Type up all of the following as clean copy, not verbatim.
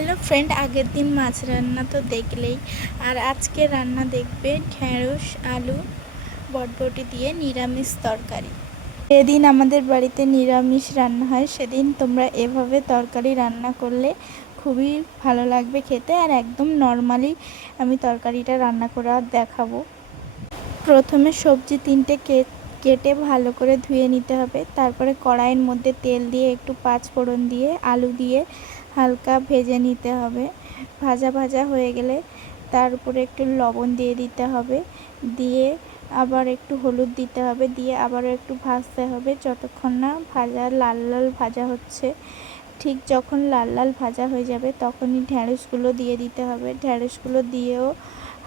Hello friend, আগের দিন মাছ রান্না তো দেখলেই, আর আজকে রান্না দেখবে ঢেঁড়স আলু বটবটি দিয়ে নিরামিষ তরকারি। যেদিন আমাদের বাড়িতে নিরামিষ রান্না হয় সেদিন তোমরা এভাবে তরকারি রান্না করলে খুবই ভালো লাগবে খেতে। আর একদম নর্মালি আমি তরকারিটা রান্না করে দেখাবো। প্রথমে সবজি তিনটে কেটে ভালো করে ধুয়ে নিতে হবে। তারপরে কড়াইয়ের মধ্যে তেল দিয়ে একটু পাঁচ ফোড়ন দিয়ে আলু দিয়ে হালকা ভেজে নিতে হবে। ভাজা ভাজা হয়ে গেলে তার উপরে একটু লবণ দিয়ে দিতে হবে, দিয়ে আবার একটু হলুদ দিতে হবে, দিয়ে আবারও একটু ভাজতে হবে যতক্ষণ না লাল লাল ভাজা হচ্ছে। ঠিক যখন লাল লাল ভাজা হয়ে যাবে তখনই ঢেঁড়সগুলো দিয়ে দিতে হবে। ঢেঁড়সগুলো দিয়েও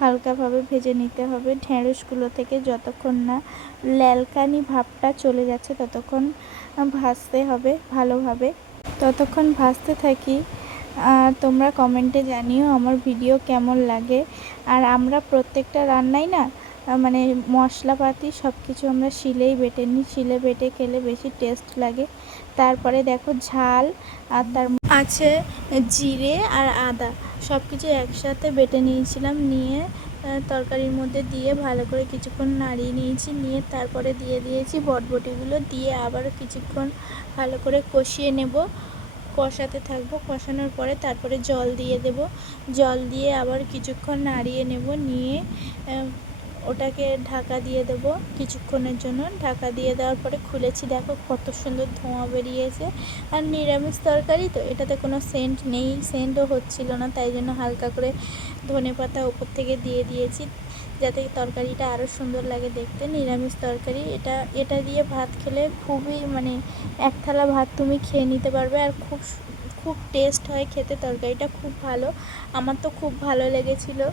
হালকাভাবে ভেজে নিতে হবে। ঢেঁড়সগুলো থেকে যতক্ষণ না ল্যালকানি ভাবটা চলে যাচ্ছে ততক্ষণ ভাজতে হবে ভালোভাবে। ততক্ষণ ভাজতে থাকি। তোমরা কমেন্টে জানিও আমার ভিডিও কেমন লাগে। আর আমরা প্রত্যেকটা রান্নাই না মানে মশলাপাতি সব কিছু আমরা শিলেই বেটে নিই। শিলে বেটে খেলে বেশি টেস্ট লাগে। তারপরে দেখো ঝাল আর তার আছে জিরে আর আদা সব কিছু একসাথে বেটে নিয়েছিলাম। নিয়ে তরকারির মধ্যে দিয়ে ভালো করে কিছুক্ষণ নাড়িয়ে নিয়েছি। নিয়ে তারপরে দিয়ে দিয়েছি বটবটিগুলো, দিয়ে আবার কিছুক্ষণ ভালো করে কষিয়ে নেব। কষাতে থাকবো। কষানোর পরে তারপরে জল দিয়ে দেব। জল দিয়ে আবার কিছুক্ষণ নাড়িয়ে নেব। নিয়ে ওটাকে ঢাকা দিয়ে দেবো কিছুক্ষণের জন্য। ঢাকা দিয়ে দেওয়ার পরে খুলেছি, দেখো কত সুন্দর ধোঁয়া বেরিয়েছে। আর নিরামিষ তরকারি তো এটাতে কোনো সেন্ট নেই, সেন্টও হচ্ছিল না, তাই জন্য হালকা করে ধনেপাতা ওপর থেকে দিয়ে দিয়েছি যাতে তরকারিটা আরও সুন্দর লাগে দেখতে। নিরামিষ তরকারি এটা দিয়ে ভাত খেলে খুবই এক থালা ভাত তুমি খেয়ে নিতে পারবে। আর খুব টেস্ট হয় খেতে, তরকারিটা খুব ভালো। আমার তো খুব ভালো লেগেছিলো।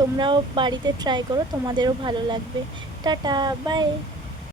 তোমরাও বাড়িতে ট্রাই করো, তোমাদেরও ভালো লাগবে। Tata, by.